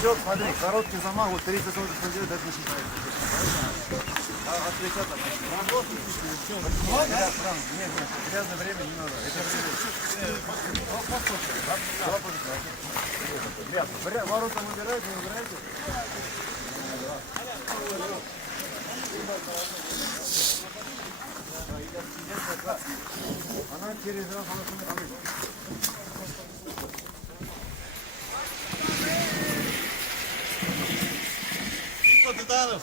Все, смотри, короткий замах, вот 30 сантиметров даже не считается. Отвлекать от Нет, грязное время не надо. Это время. Ворота убирают, не убираете? Она через раз не повысит. Титанов.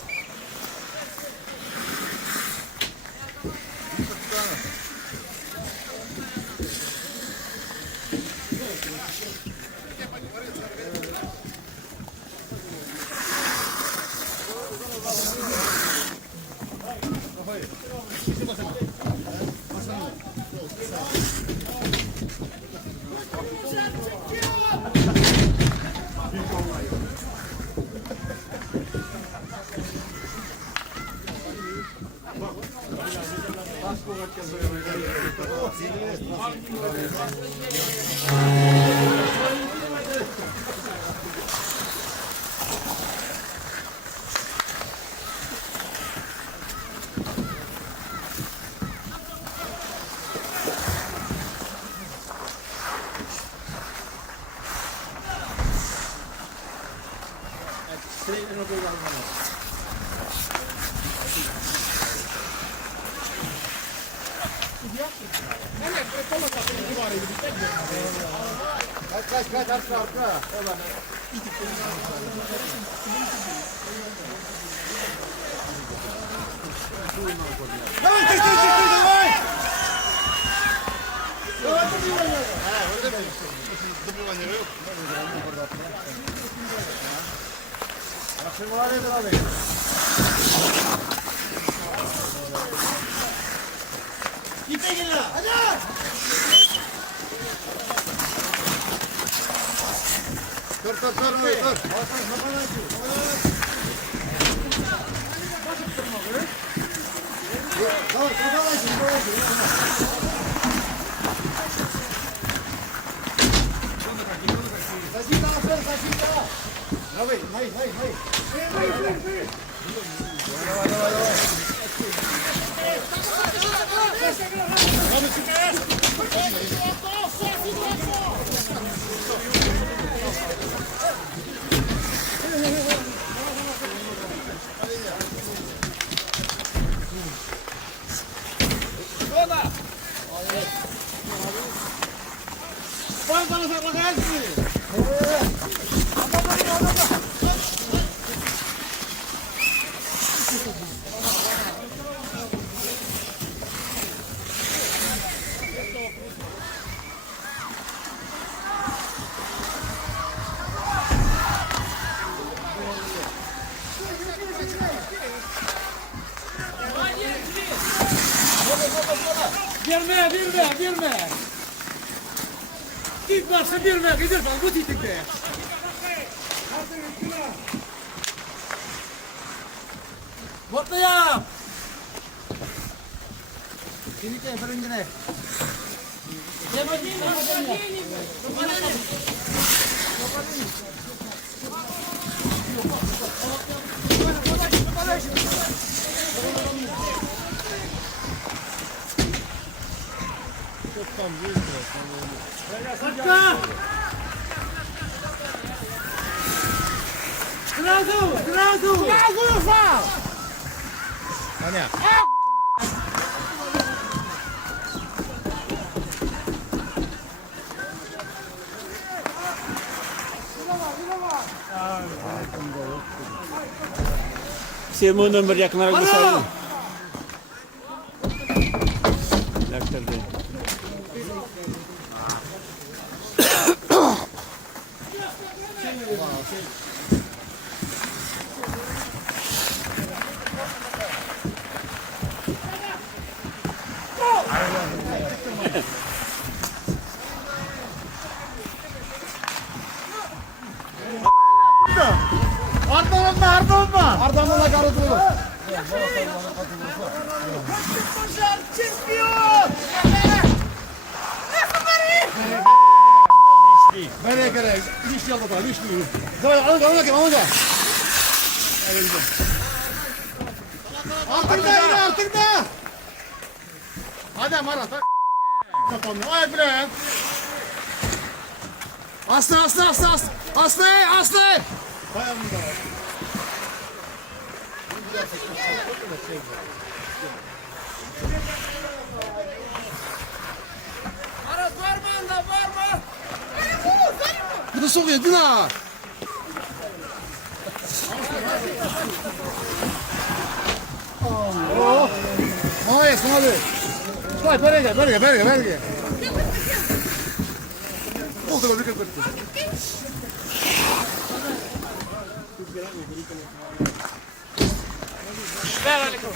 Straight in the Kaç arka. Давай, давай! Verme. Git varsa verme, gidiyorsan bu titikte. Ortaya. Finite, prendine. Сразу! Понятно. Всему номер yakınlara göstereyim. Yaktırdı. Arda'mla karıtılır. Nereye gerek? Hiç yalda da, hiç değil. Давай, alın. Artık da. Hadi Marat. Ay bre. Aslı. Aras var mı anda var mı? Bu da soğuyor, Dina. Oh. Молодец. Стой, береги. Oldu böyle kırptı. Ver Aliko.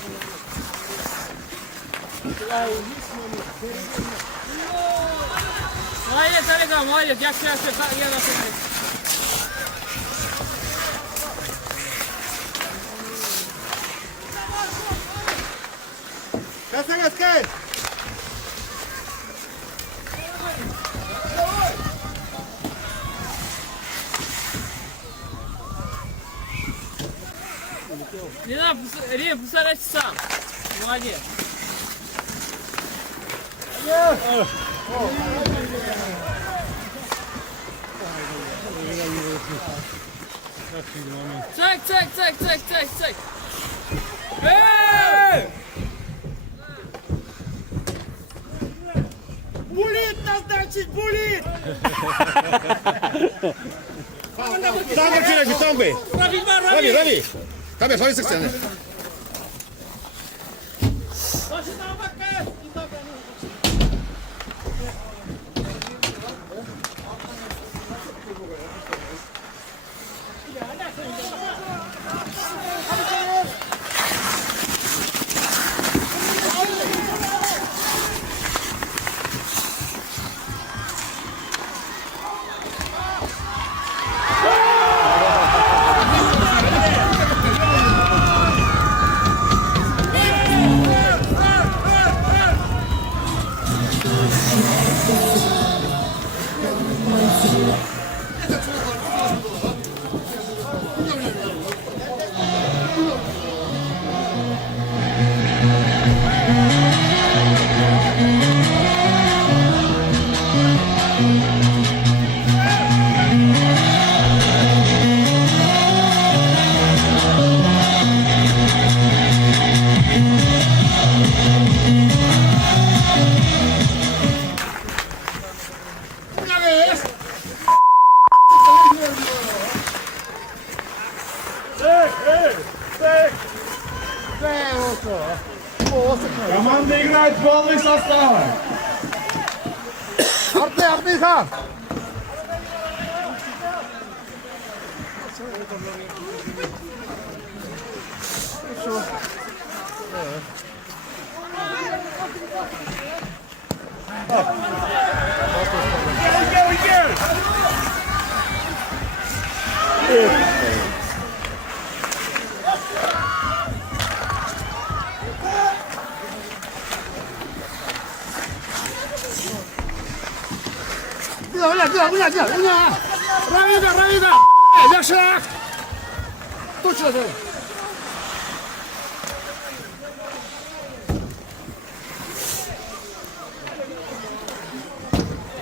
Молодец, Аliko, молодец. Я сейчас я на фоне. Кай. Не надо, Рим, посмотрите сам. Молодец. Цек. Эй! Walczyć bulit! Tam odcinaj, tam by. Robi. Tam jest, oni sekcje. Команда играет полный состав. Артный хан. Уня! Равида! Яша! Точно же!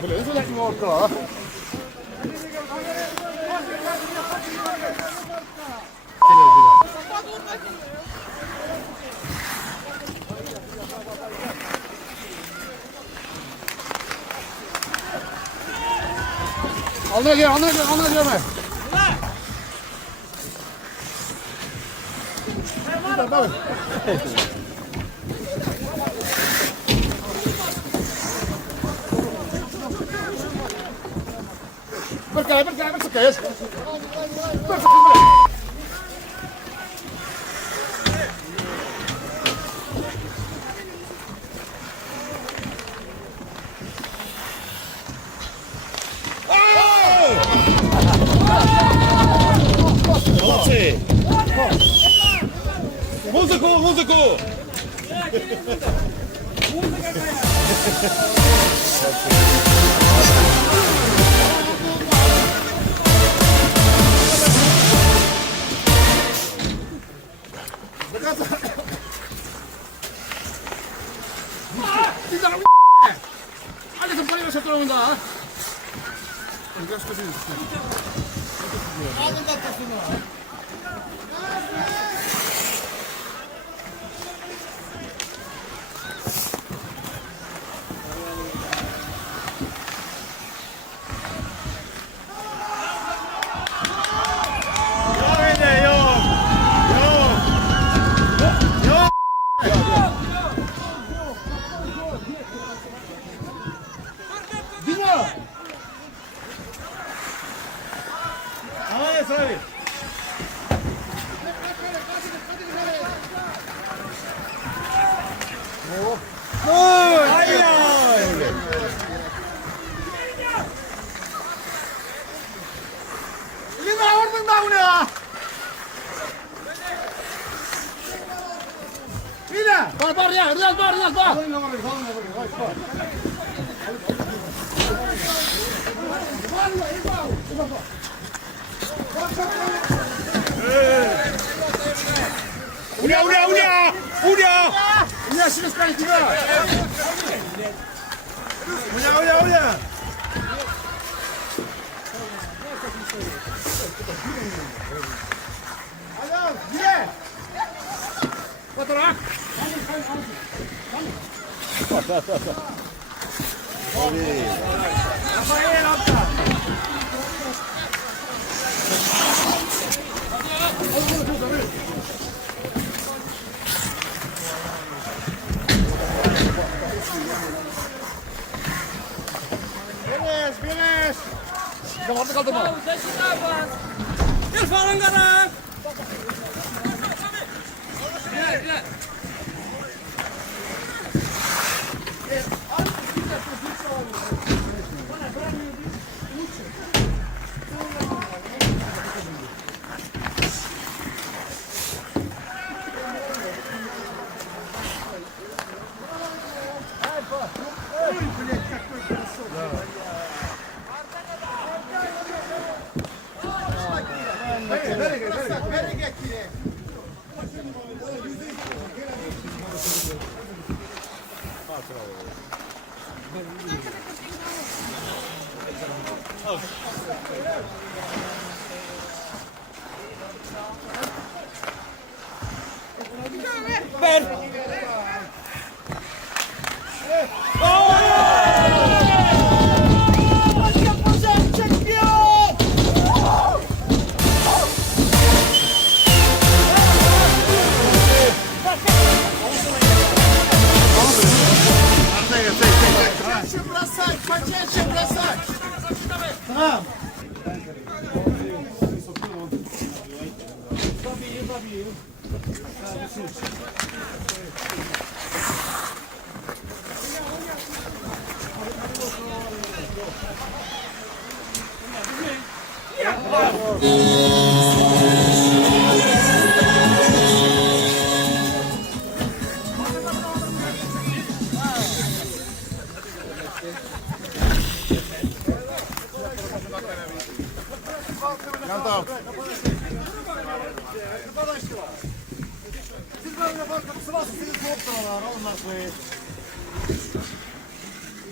Блин, это так много, а? Ona gel. Berkaya. Молодцы! Музыку! 아니 좀 빨리 가서 들어온다. Bar ya, Riyaz bar. Уня, себе спать тебя. Уня. Алло, где? Фотограф. Olha. Biniş. Zamanı kaldırma. Защита вас. Gel falan karan. Gel gel.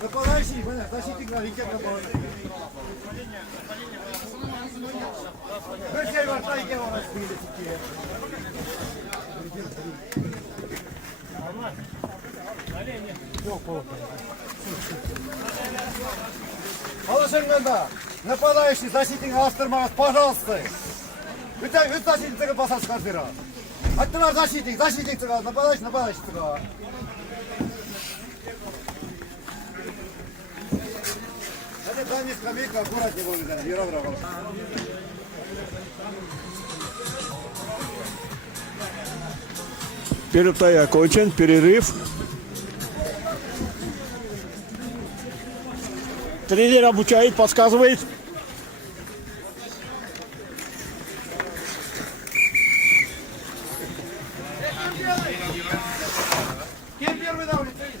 Нападающий, понятно, защитник на линке нападает. Все ворота и кем у нас были. Алашеньганда, нападающий, защитник Астырмагас, пожалуйста. Үт защитник басас каждый раз. Аттылар защитник цыгал, нападающий цыгал. Там скамейка, аккуратнее будет, не равно. Перетай окончен, перерыв. Тренер обучает, подсказывает. Кем первый на улице?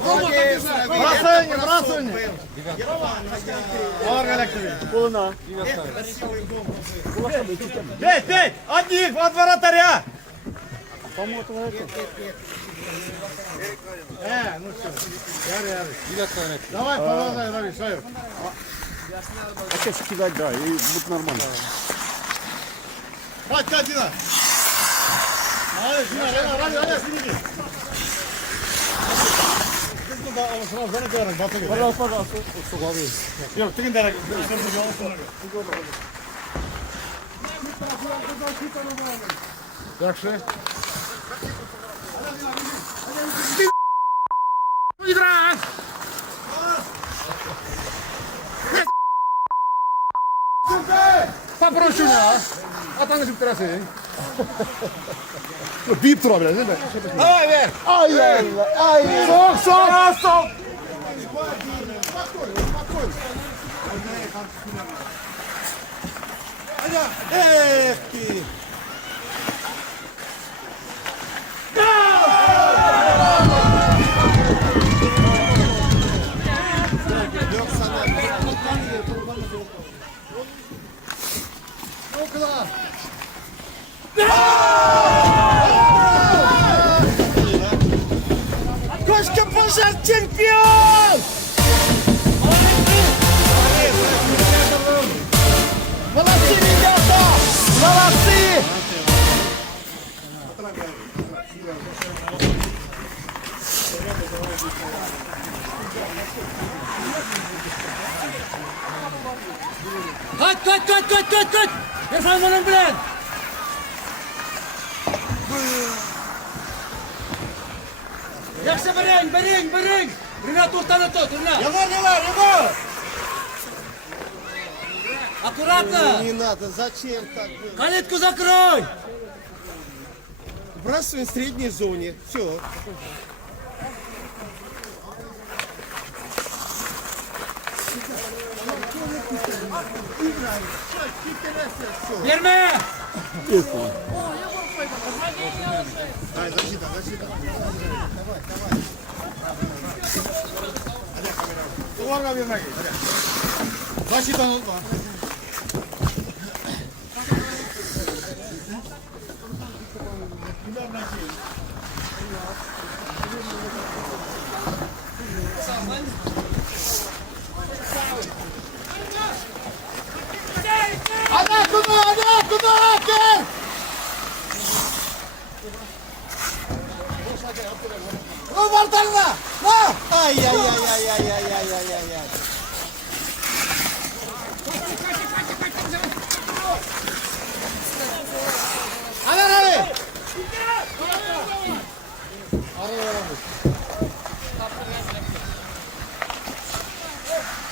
Молодец! Бросай! Ağır galaktiri. Koluna. Петь! Один! От вратаря! Ну все. Яри. Давай, помогай, Рави, шайб. А сейчас кидать, да, и будет нормально. Хватит, Дина! Молодец, Дина, Рави, следи! Пожалуйста. Yok, tıkın derek. Yakşı. İdran! Paproşun ya. Atanı süptüresi. Deyip durabilir değil mi? Ay ver. Ay Allah. Ay. Sok. Hadi. Polşa çempion! Молодцы, ребята! Молодцы! Kaç! Yaşam onun bilen! Yaxshi bering! Rinat o'rtani tut, Rinat! Егор! Аккуратно! Не надо, зачем так? Калитку закрой! Бросаем в средней зоне. Все. Verme! Дай, защита. Uvarga vermek. Защитаны unutma. Hadi tuna gel. Var tanrına. Ay. Hadi.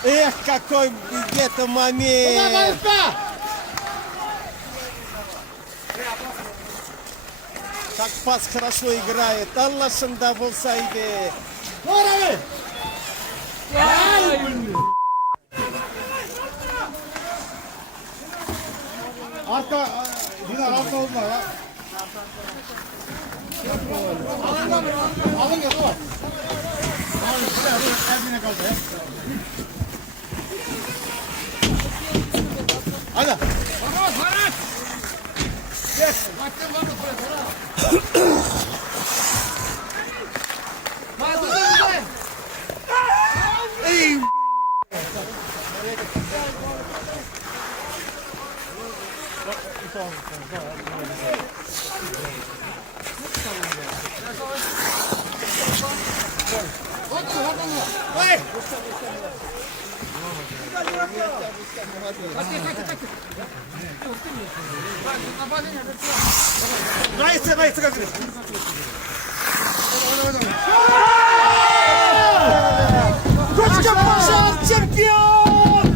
Эх, какой где-то момент! Как пас хорошо играет. Аллашында болсайды. Arka, Dinar arka olma ya. Alın ya, dur. Eline kaldı ya. Hadi. Нравится, как ты. Точка, пожалуйста, чемпион!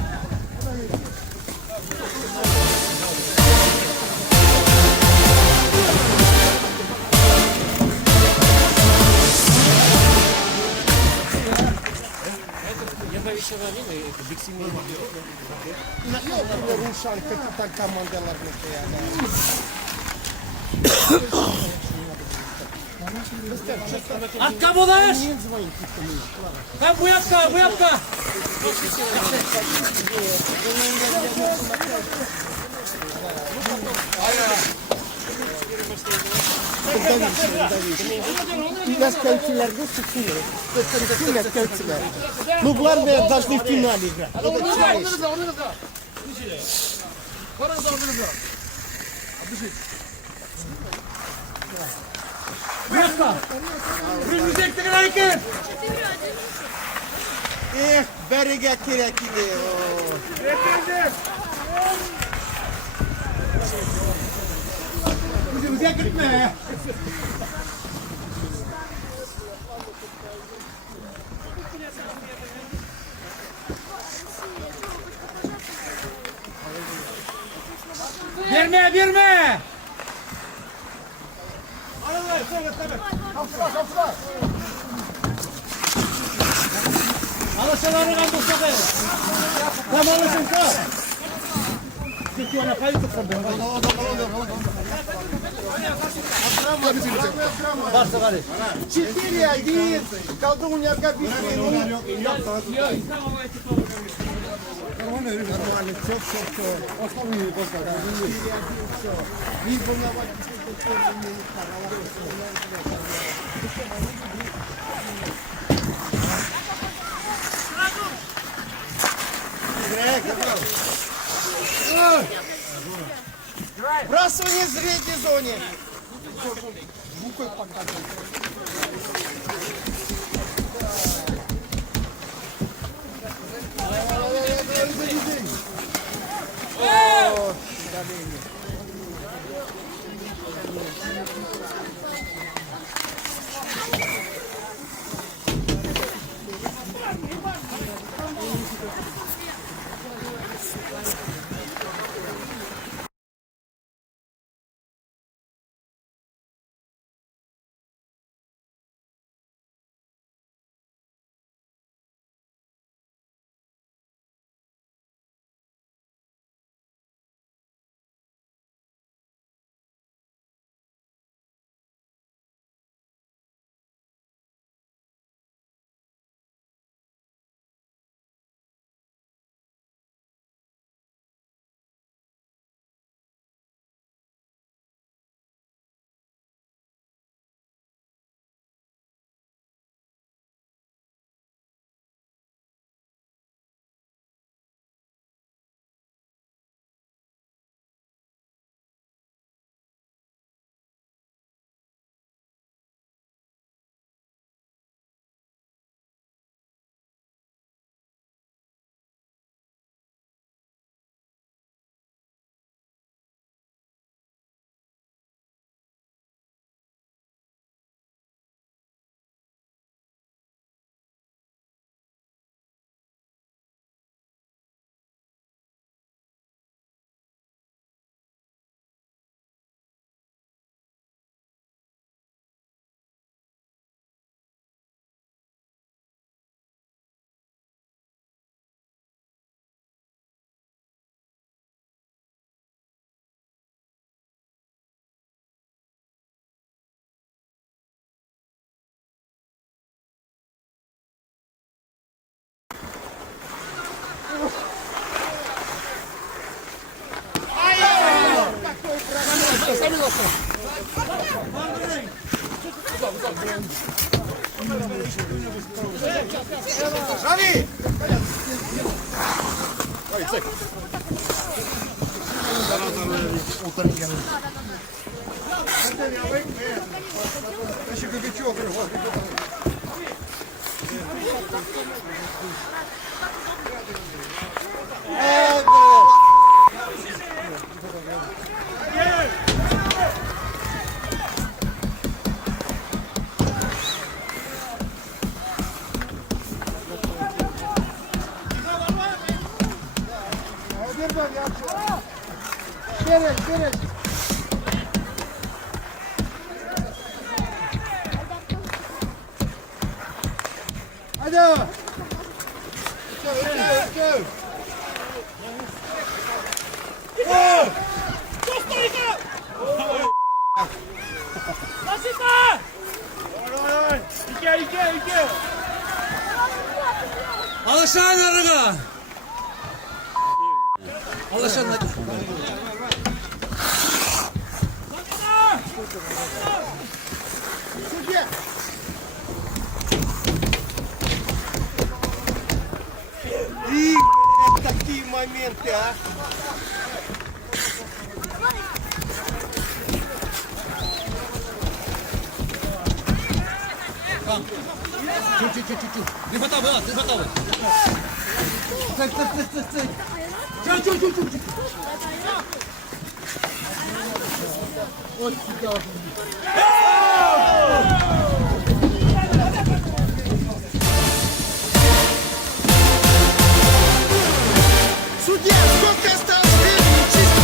Ruşan kapitan komandalarını yani. Atka bulaş! Ben bu yapka! Нас кольцелерге sıkıyor. Sıkıyor кольцелер. Ну, главное, должны в финале играть. Yapka! Önümüzdeki hareket! Эх, берега керекли. Bize gitme! Verme! Alışaları kaldırsana. Tam alışın kal. Çekiyorlar kayıt tıkandı. Varsa var. 4-1. Колдунья капитан. Нормально, все. Основные поставки. Не волновать. третьей зоне. Шави! Ой, цик. Hadi! Alışan arıga. Alışan. И такие моменты, а! Чуть-чуть. Не хватало, Влад, не хватало. Чуть. Судья, сколько осталось времени? Чисто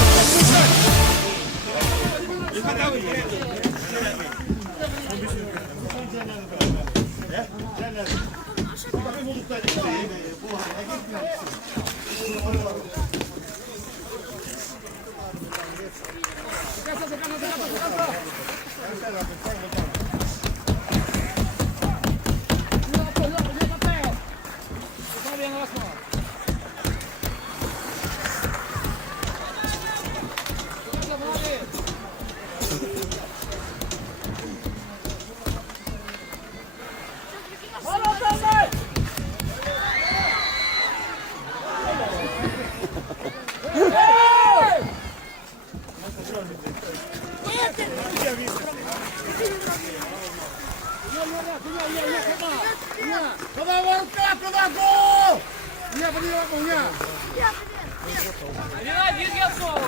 Куда ворка, куда гол! Не, подъем, не. Ренат, иди отсюда.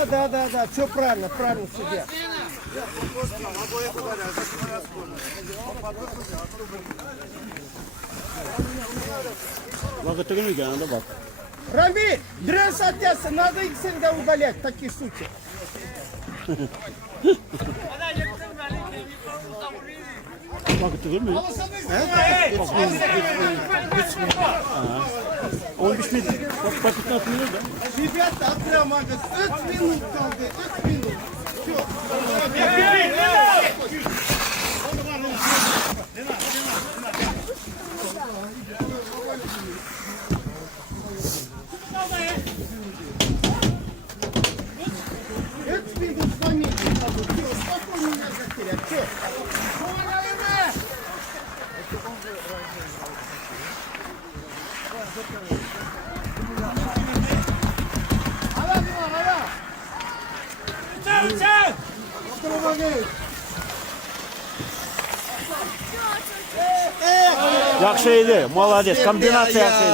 Да, все правильно сидят. Благотворительно, надо бак. Рамиль, дресс отец, надо их всегда удалять, такие сути. Благотворительно. Он бешмит по 15 минут, да? Ребята, прямо 5 минут kaldı, 5 минут. Все. Yaxşı молодец, комбинация yaxşı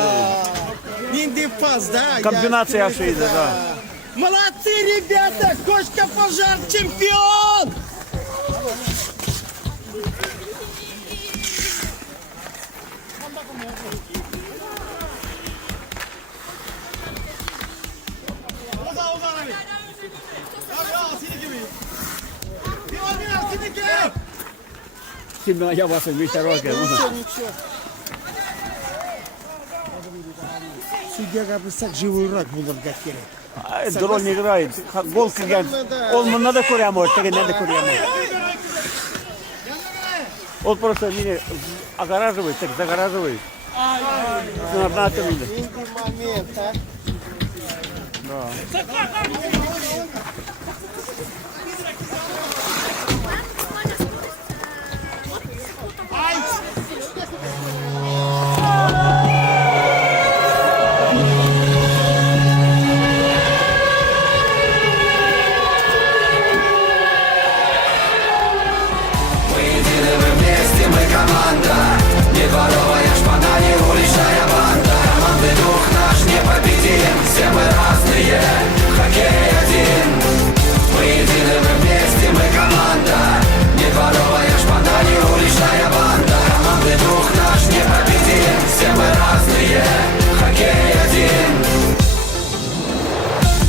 Нинди пас, да? Комбинация yaxşı да. Молодцы, ребята! Кошка пожар чемпион! Сильно я вас виторога. Судья говорит, живой рак будут гакерить. Дрон не играет. Гол кирген. Он надо курямой, так надо курямой. Он просто меня огораживает, так загораживает. На это видно. Нинди момент, а?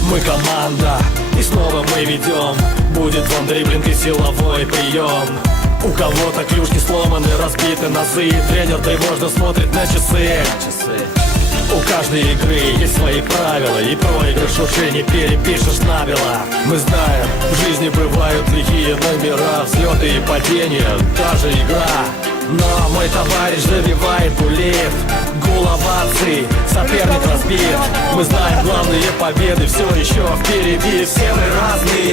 Мы команда, и снова мы ведем. Будет вам дриблинг и силовой прием. У кого-то клюшки сломаны, разбиты носы. Тренер тревожно смотрит на часы. У каждой игры есть свои правила, и проигрыш уже не перепишешь набело. Мы знаем, в жизни бывают лихие номера, взлеты и падения, даже игра. Но мой товарищ забивает буллит, гул оваций, соперник разбит. Мы знаем, главные победы все еще впереди, все мы разные.